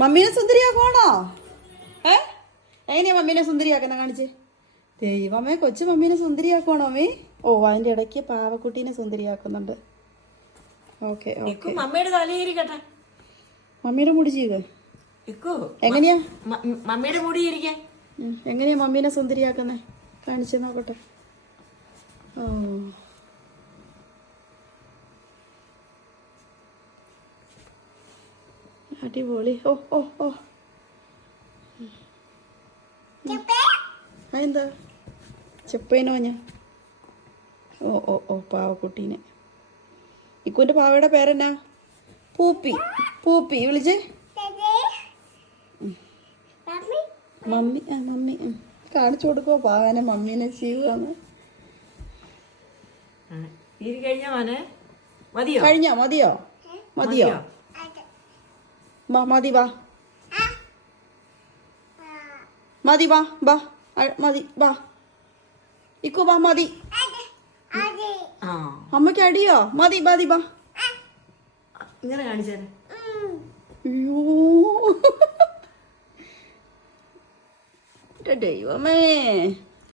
മമ്മീനെ സുന്ദരിയാക്കുവാണോ? എങ്ങനെയാ മമ്മീനെ സുന്ദരിയാക്കുന്ന കാണിച്ച്? ദൈവമേ, കൊച്ചു മമ്മീനെ സുന്ദരിയാക്കുവാണോ അമ്മേ? ഓ, അതിന്റെ ഇടയ്ക്ക് പാവക്കുട്ടീനെ സുന്ദരിയാക്കുന്നുണ്ട്. Okay okay. മമ്മിയുടെ തലയിരിക്കട്ടെ. മമ്മിയുടെ മുടി ചെയ്യുക. എങ്ങനെയാ മമ്മിയുടെ മുടി ഇരിക്കാൻ എങ്ങനെയാ മമ്മീനെ സുന്ദരിയാക്കുന്നേ? കാണിച്ചു നോക്കട്ടെ. ഓ, അടിപൊളി. ഓ ഓ ഓ, എന്താ ചെപ്പേനോ ഞാൻ? ഓ ഓ ഓ, പാവക്കുട്ടീനെ. ഇക്കുവിന്റെ പാവയുടെ പേരെന്നാ? പൂപ്പി. പൂപ്പി വിളിച്ചേ. മമ്മി മമ്മി കാണിച്ചു കൊടുക്കോ പാവനെ മമ്മീനെ ചെയ്യുവാന്ന്. കഴിഞ്ഞോ? മതിയോ? മതിയോ? വാ, മതി. വാ, മതി. വാ വാ, മതി. വാ ഇക്കു, വാ, മതി. അമ്മയ്ക്ക് അടിയോ? മതി മതി. വാ, ഇങ്ങനെ കാണിച്ചേ. അയ്യോ ദൈവമേ.